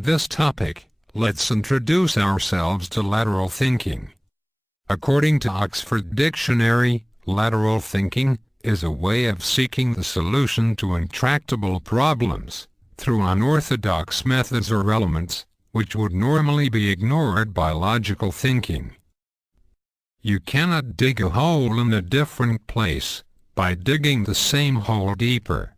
In this topic, let's introduce ourselves to lateral thinking. According to Oxford Dictionary, lateral thinking is a way of seeking the solution to intractable problems through unorthodox methods or elements, which would normally be ignored by logical thinking. You cannot dig a hole in a different place by digging the same hole deeper.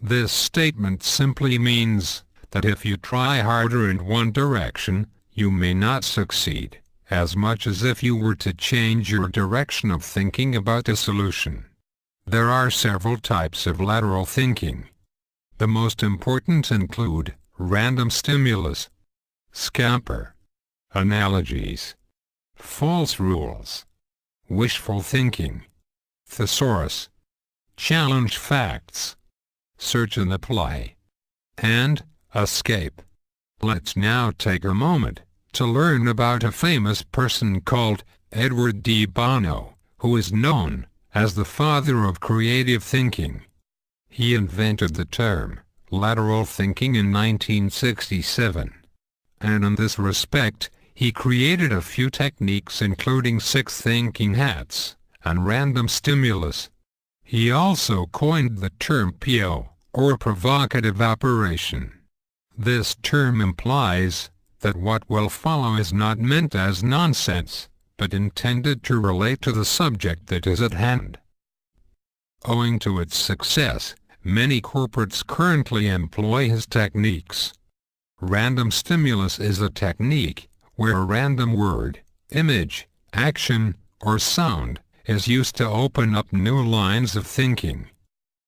This statement simply means that if you try harder in one direction, you may not succeed, as much as if you were to change your direction of thinking about a solution. There are several types of lateral thinking. The most important include random stimulus, scamper, analogies, false rules, wishful thinking, thesaurus, challenge facts, search and apply, and escape. Let's now take a moment to learn about a famous person called Edward D. Bono, who is known as the father of creative thinking. He invented the term lateral thinking in 1967. And in this respect, he created a few techniques including 6 thinking hats and random stimulus. He also coined the term PO, or provocative operation. This term implies that what will follow is not meant as nonsense, but intended to relate to the subject that is at hand. Owing to its success, many corporates currently employ his techniques. Random stimulus is a technique where a random word, image, action, or sound is used to open up new lines of thinking.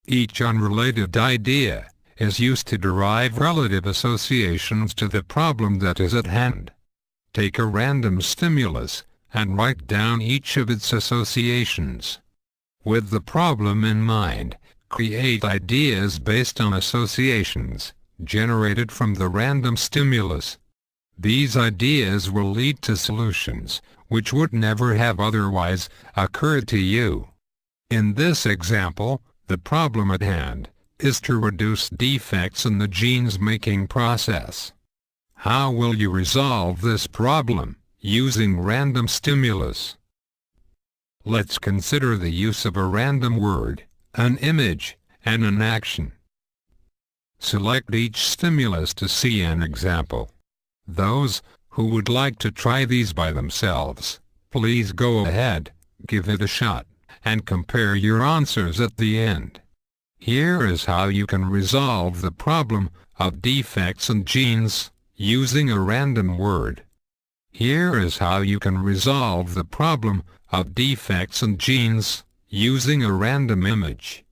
Each unrelated idea is used to derive relative associations to the problem that is at hand. Take a random stimulus and write down each of its associations. With the problem in mind, create ideas based on associations generated from the random stimulus. These ideas will lead to solutions which would never have otherwise occurred to you. In this example, the problem at hand is to reduce defects in the genes-making process. How will you resolve this problem using random stimulus? Let's consider the use of a random word, an image, and an action. Select each stimulus to see an example. Those who would like to try these by themselves, please go ahead, give it a shot, and compare your answers at the end. Here is how you can resolve the problem of defects in genes using a random word. Here is how you can resolve the problem of defects in genes using a random image.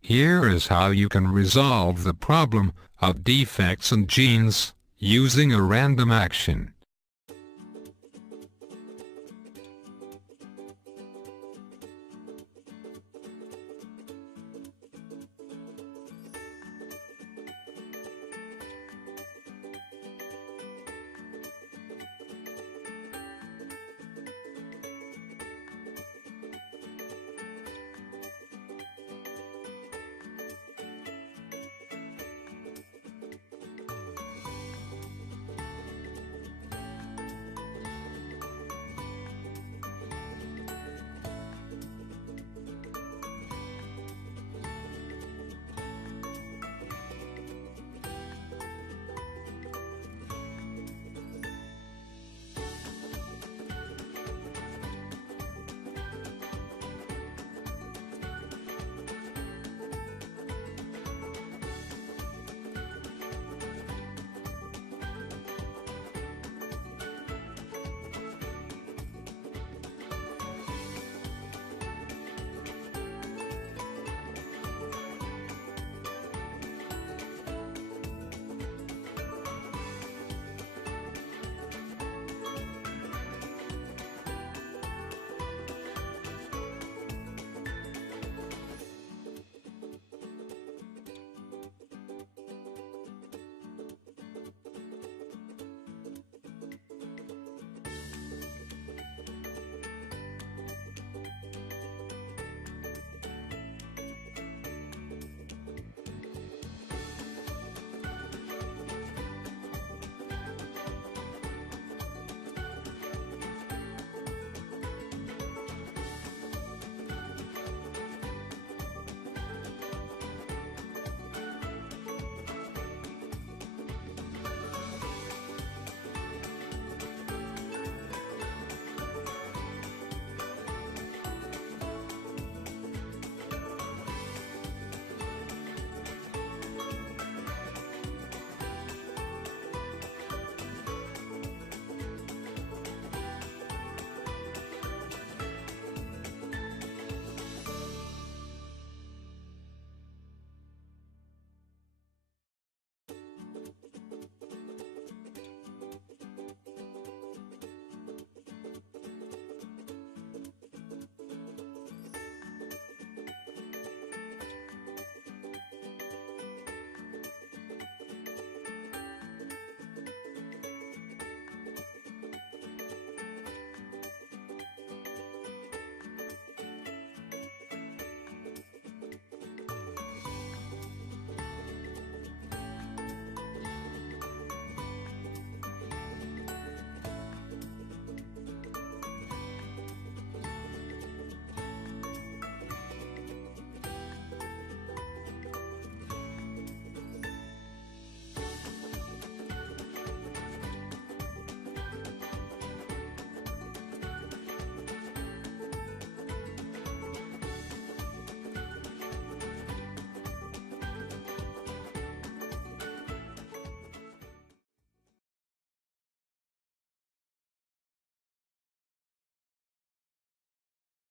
Here is how you can resolve the problem of defects in genes using a random action.